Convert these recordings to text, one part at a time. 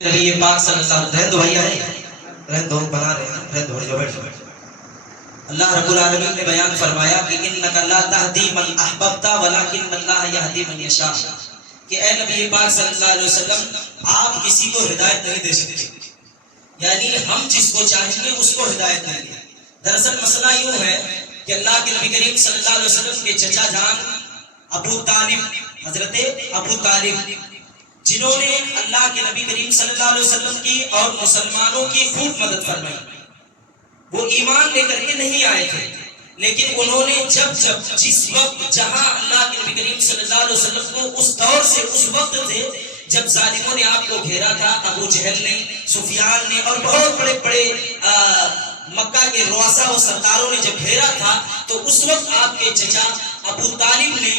نبی پاک صلی اللہ علیہ وسلم رہن دو بھائی آئے رہن دو بنا رہے ہیں رہن دو جو بیٹھ جاؤ اللہ رب العالمین نے بیان فرمایا کہ انک لا تہدی من احببت ولکن اللہ یہدی من یشاء کہ اے نبی پاک صلی اللہ علیہ وسلم آپ کسی کو ہدایت نہیں دے سکتے، یعنی ہم جس کو چاہیں گے اس کو ہدایت دیں گے۔ دراصل مسئلہ یوں ہے کہ اللہ کے نبی کریم صلی اللہ علیہ وسلم کے چچا جان ابو طالب، حضرت ابو طالب، جنہوں نے اللہ کے نبی کریم صلی اللہ علیہ وسلم کی اور مسلمانوں کی خوب مدد فرمائی، وہ ایمان لے کر کے نہیں آئے تھے، لیکن انہوں نے جب جس وقت جہاں اللہ کے نبی کریم صلی اللہ علیہ وسلم کو اس دور سے اس وقت سے جب ظالموں نے آپ کو گھیرا تھا، ابو جہل نے، سفیان نے اور بہت بڑے بڑے مکہ کے رؤساء و سرداروں نے جب گھیرا تھا، تو اس وقت آپ کے چچا ابو طالب نے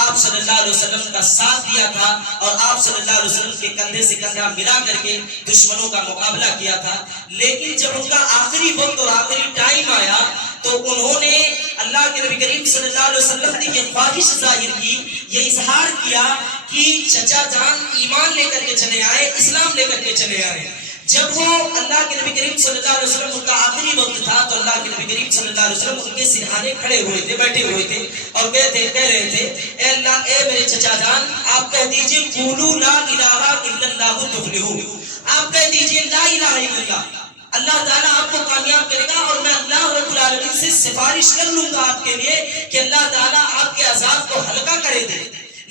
آپ صلی اللہ علیہ وسلم کا ساتھ دیا تھا اور آپ صلی اللہ علیہ وسلم کے کندھے سے کندھا ملا کر کے دشمنوں کا مقابلہ کیا تھا۔ لیکن جب ان کا آخری وقت اور آخری ٹائم آیا تو انہوں نے اللہ کے نبی کریم صلی اللہ علیہ وسلم نے یہ خواہش ظاہر کی، یہ اظہار کیا کہ چچا جان ایمان لے کر کے چلے آئے، اسلام لے کر کے چلے آئے۔ جب وہ اللہ کے نبی کریم صلی اللہ علیہ وسلم ان کا آخری وقت تھا تو اللہ کے نبی کریم صلی اللہ علیہ وسلم ان کے سرہانے کھڑے ہوئے تھے، بیٹھے ہوئے تھے اور کہہ رہے تھے اے اللہ، اے میرے چچا جان، آپ کہہ دیجئے قولوا لا الہ الا اللہ تفلحوا، آپ کہہ دیجئے لا الہ الا اللہ، اللہ تعالیٰ آپ کو کامیاب کرے گا اور میں اللہ رب العالمین سے سفارش کر لوں گا آپ کے لیے کہ اللہ تعالیٰ آپ کے عذاب کو ہلکا کرے دے۔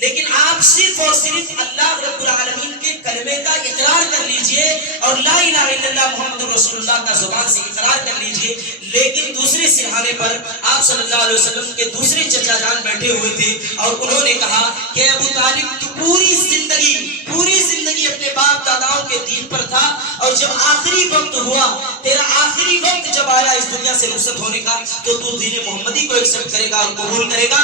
لیکن آپ صرف اور صرف اللہ رب العالمین کے کلمے کا اقرار کر لیجئے اور لا الہ الا اللہ محمد رسول اللہ کا زبان سے اقرار کر لیجئے۔ لیکن دوسرے سرہانے پر آپ صلی اللہ علیہ وسلم کے دوسرے چچا جان بیٹھے ہوئے تھے اور انہوں نے کہا کہ ابو طالب، تو پوری زندگی اپنے باپ داداؤں کے دین پر تھا اور جب آخری وقت ہوا، تیرا آخری وقت جب آیا اس دنیا سے رخصت ہونے کا، تو دین محمدی کو ایکسپٹ کرے گا اور قبول کرے گا؟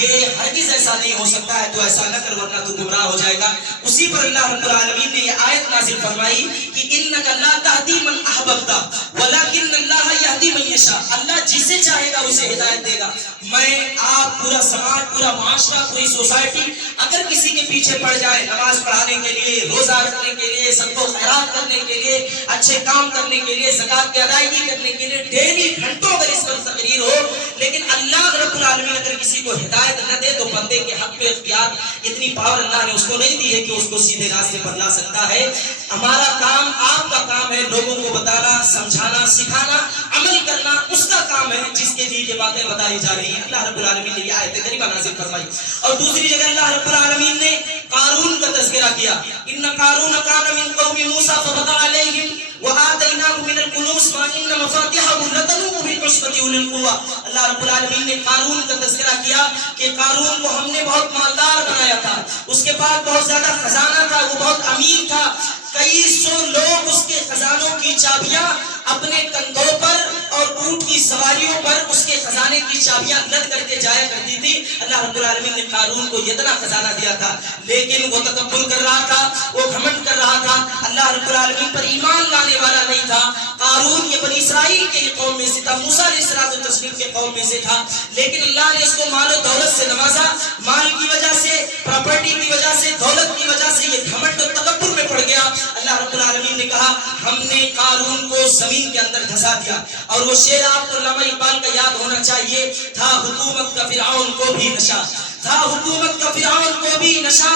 یہ ہرگز ایسا نہیں ہو سکتا ہے، تو ایسا نہ کر ورنہ تو گمراہ ہو جائے گا۔ اسی پر اللہ رب العالمین نے یہ آیت نازل فرمائی کہ انک لا تہدی من احببت ولکن اللہ یہدی من یشاء، اللہ جسے چاہے گا اسے ہدایت دے گا۔ میں، آپ، پورا سماج، پورا معاشرہ، پوری سوسائٹی اگر کسی کے پیچھے پڑ جائے نماز پڑھانے کے لیے، روزہ رکھنے کے لیے، صدقہ و خیرات کرنے کے لیے، اچھے کام کرنے کے لیے، زکات کی ادائیگی کرنے کے لیے، ڈیلی گھنٹوں اگر اس پر تقریر ہو، لیکن اللہ رب العالمین اگر کسی کو ہدایت نہ دے تو بندے کے حق میں اختیار، اتنی پاور اللہ نے اس کو نہیں دی ہے کہ اس کو سیدھے راستے پر لا سکتا ہے۔ ہمارا کام، آپ کا کام ہے لوگوں کو بتانا، سمجھانا، سکھانا، عمل کرنا اس کا کام ہے جس کے لیے یہ باتیں بتائی جا رہی ہیں۔ اللہ رب العالمین نے یہ آیت کریمہ نازل فرمائی۔ اور دوسری جگہ اللہ رب العالمین نے قارون کا تذکرہ کیا، ان قارون کان من قوم موسیٰ فبغى علیہم وآتیناہ من الکنوز ما ان مفاتحہ لتنوء بالعصبۃ اولي القوہ۔ اللہ رب العالمین نے قارون کا تذکرہ کیا کہ قارون کو ہم نے بہت مالدار بنایا تھا، اس کے پاس بہت زیادہ خزانہ تھا، وہ بہت امیر تھا، کئی سو لوگ اس کے خزانوں کی چابیاں اپنے کندھوں پر اور اونٹ کی سواریوں پر اس کے خزانے کی چابیاں لد کر کے جایا کرتی تھی۔ اللہ رب العالمین نے قارون کو اتنا خزانہ دیا تھا، لیکن وہ تکبر کر رہا تھا، وہ گھمنڈ کر رہا تھا، اللہ رب العالمین پر ایمان لانے والا نہیں تھا۔ قارون یہ بنی اسرائیل کے قوم میں سے تھا، موسیٰ علیہ السلام کے قوم میں سے تھا، لیکن اللہ نے اس کو مال و دولت سے نوازا، مال کی وجہ سے، پراپرٹی کی وجہ سے، دولت کی وجہ سے یہ گھمنڈ اور تکبر میں پڑ گیا۔ اللہ رب العالمین نے کہا ہم نے قارون کو زمین کے اندر دھسا دیا۔ اور وہ شعر آپ کو علامہ اقبال کا یاد ہونا چاہیے، تھا حکومت کا فرعون کو بھی نشہ، تھا حکومت کا فرعون کو بھی نشہ،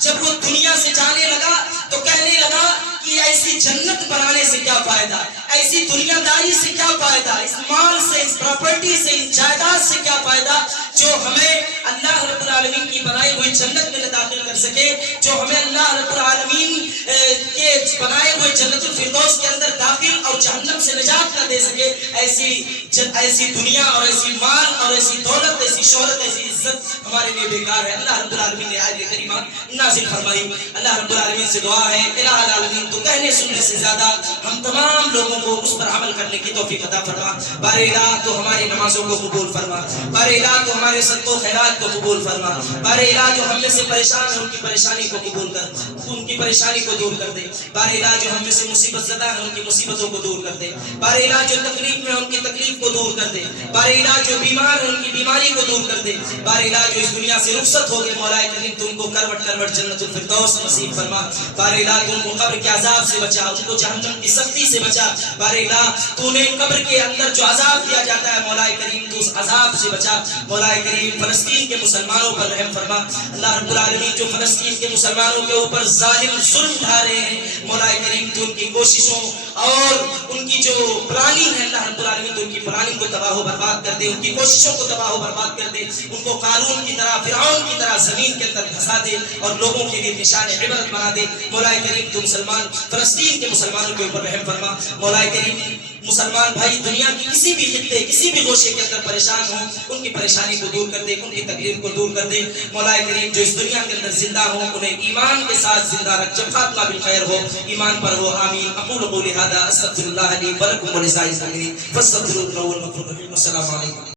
جب وہ دنیا سے جانے لگا تو کہنے لگا کہ ایسی جنت بنانے سے کیا فائدہ، ایسی دنیا داری سے کیا فائدہ، اس مال سے، اس پراپرٹی سے، اس جائیداد سے کیا فائدہ جو ہمیں اللہ رب العالمین کی بنائی ہوئی جنت میں نہ داخل کر سکے، جو ہمیں اللہ رب العالمین کے بنائے ہوئے جنت الفردوس کے اندر داخل اور جہنم سے نجات نہ دے سکے۔ ایسی دنیا اور ایسی مال اور ایسی دولت، ایسی شہرت، ایسی عزت ہمارے لیے بیکار ہے۔ اللہ رب العالمین نے آیت کریمہ نازل فرمائی۔ اللہ رب العالمین سے دعا ہے الہ العالمین تو کہنے سننے سے زیادہ ہم تمام لوگوں کو اس پر عمل کرنے کی توفیق عطا فرما۔ بار الہ تو ہماری نمازوں کو قبول فرما، بار الہ تو ہمارے صدقوں خیرات کو قبول فرما، بار الہ جو ہم میں سے پریشان ہے ان کی پریشانی کو قبول کر، ان کی پریشانی کو دور کر دے، بار الہ جو ہم میں سے مصیبت زدہ ہے ان کی مصیبت مصیبتوں کو دور کر دے، بار الہ جو تکلیف میں ان کی تکلیف کو دور کر دے، بار الہ جو بیمار ہیں ان کی بیماری کو دور کر دے، بار الہ جو اس دنیا سے رخصت ہو گئے مولا کریم تو ان کو کروٹ کروٹ جنت الفردوس نصیب فرما، بار الہ تو ان کو قبر کے عذاب سے بچا، ان کو جہنم کی سختی سے بچا، بار الہ تو نے قبر کے اندر جو عذاب دیا جاتا ہے مولا کریم تو اس عذاب سے بچا، مولا کریم فلسطین کے مسلمانوں پر رحم فرما، اللہ رب العالمین جو فلسطین کے مسلمانوں کے اوپر ظالم ظلم ڈھا رہے ہیں مولا کریم تو ان کی کوششوں اور ان کی جو پلاننگ ہے اللہ رب العالمین تو ان کی پلاننگ کو تباہ و برباد کر دے، ان کی کوششوں کو تباہ و برباد کر دے، ان کو قارون کی طرح فرعون کی طرح زمین کے اندر دھسا دے اور لوگوں کے لیے نشان عبرت بنا دے، مولا کریم تو مسلمان فلسطین کے مسلمانوں کے اوپر رحم فرما، مولا کریم مسلمان بھائی دنیا کی کسی بھی خطے کسی بھی گوشے کے اندر پریشان ہوں ان کی پریشانی کو دور کر دے، ان کی تکلیف کو دور کر دے، مولا کریم جو اس دنیا کے اندر زندہ ہوں انہیں ایمان کے ساتھ زندہ رکھ، جب خاتمہ بالخیر ہو ایمان پر ہو، آمین۔ اقول قولی ھذا استغفر اللہ لی ولکم ولسائر المؤمنین فاستغفروہ انہ هو الغفور الرحیم۔ السلام علیکم۔